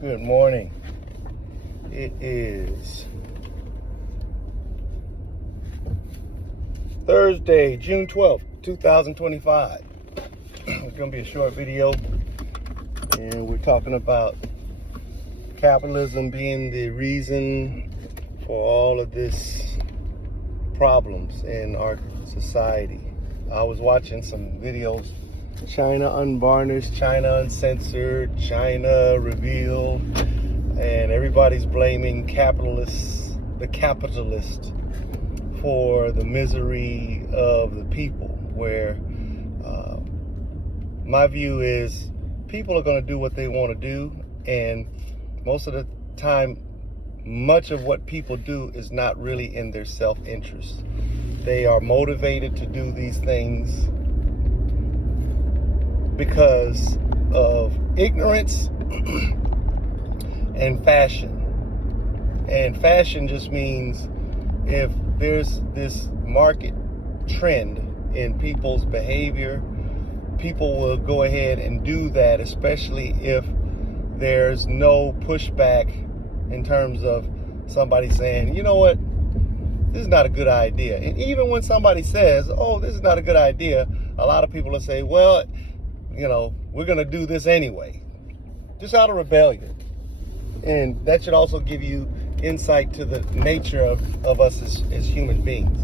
Good morning. It is Thursday, June 12th, 2025. It's going to be a short video, and we're talking about capitalism being the reason for all of this problems in our society. I was watching some videos, China Unvarnished, China Uncensored, China Revealed, and everybody's blaming the capitalist for the misery of the people, where my view is people are going to do what they want to do, and most of the time, much of what people do is not really in their self-interest. They are motivated to do these things because of ignorance and fashion. And fashion just means if there's this market trend in people's behavior, people will go ahead and do that, especially if there's no pushback in terms of somebody saying, you know what, this is not a good idea. And even when somebody says, oh, this is not a good idea, a lot of people will say, well, you know, we're going to do this anyway, just out of rebellion. And that should also give you insight to the nature of us as human beings.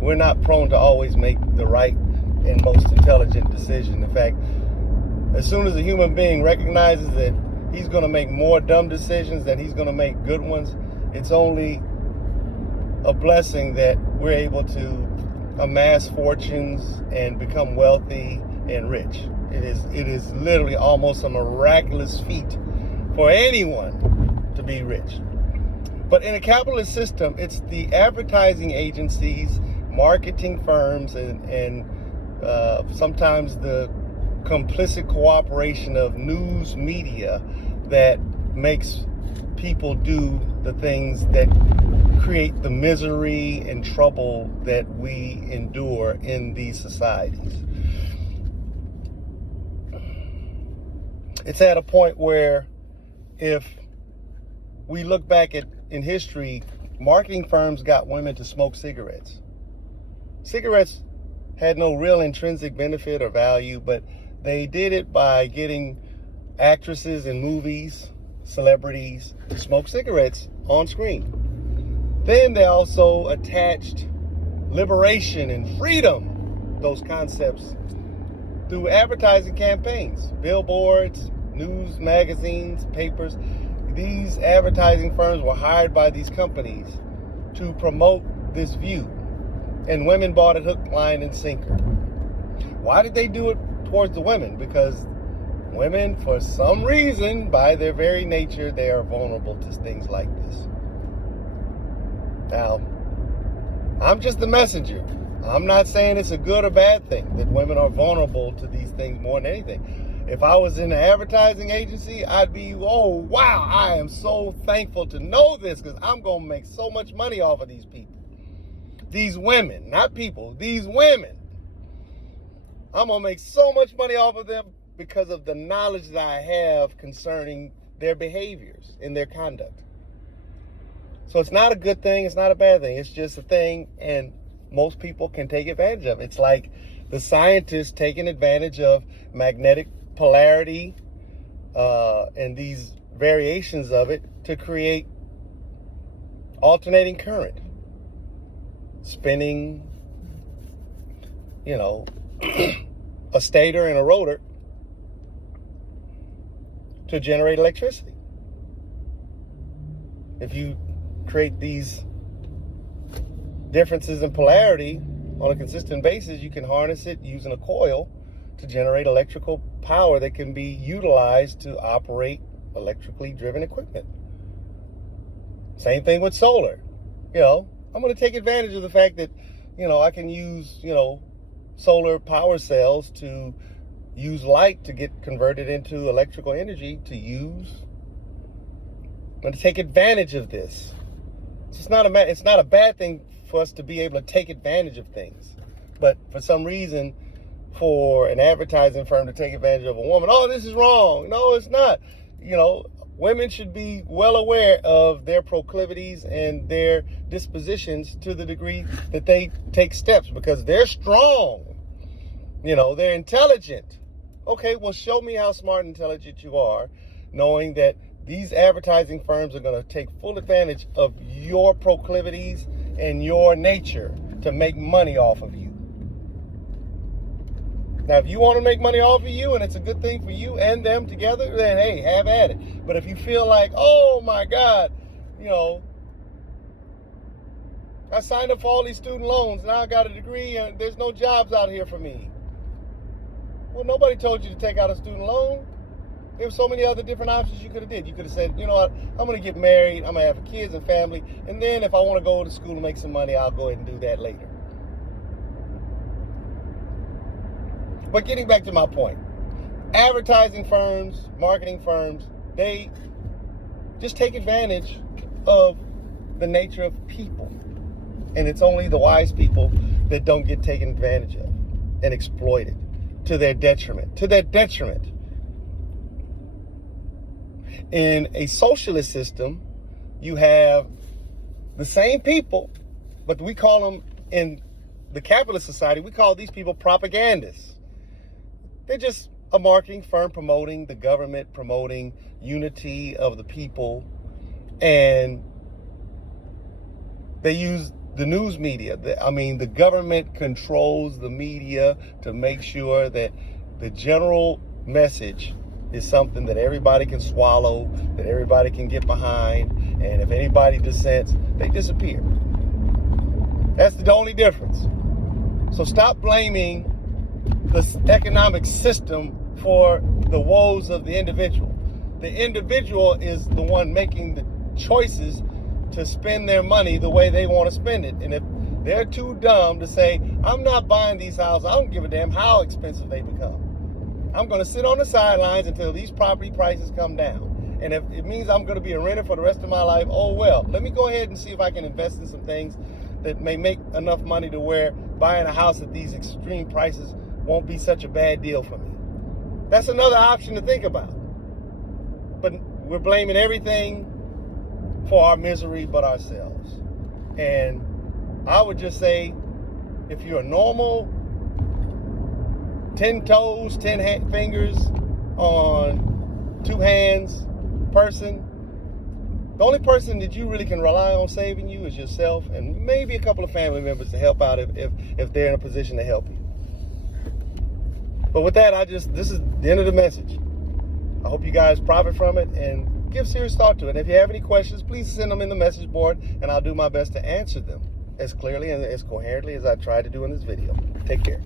We're not prone to always make the right and most intelligent decision. In fact, as soon as a human being recognizes that he's going to make more dumb decisions than he's going to make good ones, it's only a blessing that we're able to amass fortunes and become wealthy and rich. It is literally almost a miraculous feat for anyone to be rich. But in a capitalist system, it's the advertising agencies, marketing firms, and sometimes the complicit cooperation of news media that makes people do the things that create the misery and trouble that we endure in these societies. It's at a point where if we look back in history, marketing firms got women to smoke cigarettes. Cigarettes had no real intrinsic benefit or value, but they did it by getting actresses in movies, celebrities, to smoke cigarettes on screen. Then they also attached liberation and freedom, those concepts, through advertising campaigns, billboards, news, magazines, papers. These advertising firms were hired by these companies to promote this view, and women bought it hook, line, and sinker. Why did they do it towards the women? Because women, for some reason, by their very nature, they are vulnerable to things like this. Now, I'm just the messenger. I'm not saying it's a good or bad thing that women are vulnerable to these things more than anything. If I was in an advertising agency, I'd be, oh, wow, I am so thankful to know this because I'm going to make so much money off of these people. These women, not people, these women. I'm going to make so much money off of them because of the knowledge that I have concerning their behaviors and their conduct. So it's not a good thing. It's not a bad thing. It's just a thing, and most people can take advantage of it. It's like the scientists taking advantage of magnetic polarity and these variations of it to create alternating current, spinning, you know, a stator and a rotor to generate electricity. If you create these differences in polarity on a consistent basis, you can harness it using a coil to generate electrical power that can be utilized to operate electrically driven equipment. Same thing with solar. You know, I'm going to take advantage of the fact that, you know, I can use, you know, solar power cells to use light to get converted into electrical energy to use. I'm going to take advantage of this. It's not a bad thing for us to be able to take advantage of things. But for some reason, for an advertising firm to take advantage of a woman, oh, this is wrong. No, it's not. You know, Women should be well aware of their proclivities and their dispositions to the degree that they take steps, because they're strong. They're intelligent. Okay, well, show me how smart and intelligent you are, knowing that these advertising firms are going to take full advantage of your proclivities and your nature to make money off of you. Now, if you want to make money off of you and it's a good thing for you and them together, then hey, have at it. But if you feel like, oh my God, I signed up for all these student loans, now I got a degree and there's no jobs out here for me. Well, nobody told you to take out a student loan. There were so many other different options you could have did. You could have said, you know what, I'm going to get married, I'm going to have kids and family, and then if I want to go to school and make some money, I'll go ahead and do that later. But getting back to my point, advertising firms, marketing firms, they just take advantage of the nature of people. And it's only the wise people that don't get taken advantage of and exploited to their detriment. In a socialist system, you have the same people, but we call them, in the capitalist society, we call these people propagandists. They're just a marketing firm promoting the government, promoting unity of the people. And they use the news media. The government controls the media to make sure that the general message is something that everybody can swallow, that everybody can get behind. And if anybody dissents, they disappear. That's the only difference. So stop blaming the economic system for the woes of the individual. The individual is the one making the choices to spend their money the way they want to spend it. And if they're too dumb to say, I'm not buying these houses, I don't give a damn how expensive they become. I'm going to sit on the sidelines until these property prices come down. And if it means I'm going to be a renter for the rest of my life, oh well. Let me go ahead and see if I can invest in some things that may make enough money to where buying a house at these extreme prices won't be such a bad deal for me. That's another option to think about. But we're blaming everything for our misery but ourselves. And I would just say, if you're a normal 10 toes, 10 fingers on 2 hands person, the only person that you really can rely on saving you is yourself, and maybe a couple of family members to help out if they're in a position to help you. But with that, this is the end of the message. I hope you guys profit from it and give serious thought to it. And if you have any questions, please send them in the message board, and I'll do my best to answer them as clearly and as coherently as I tried to do in this video. Take care.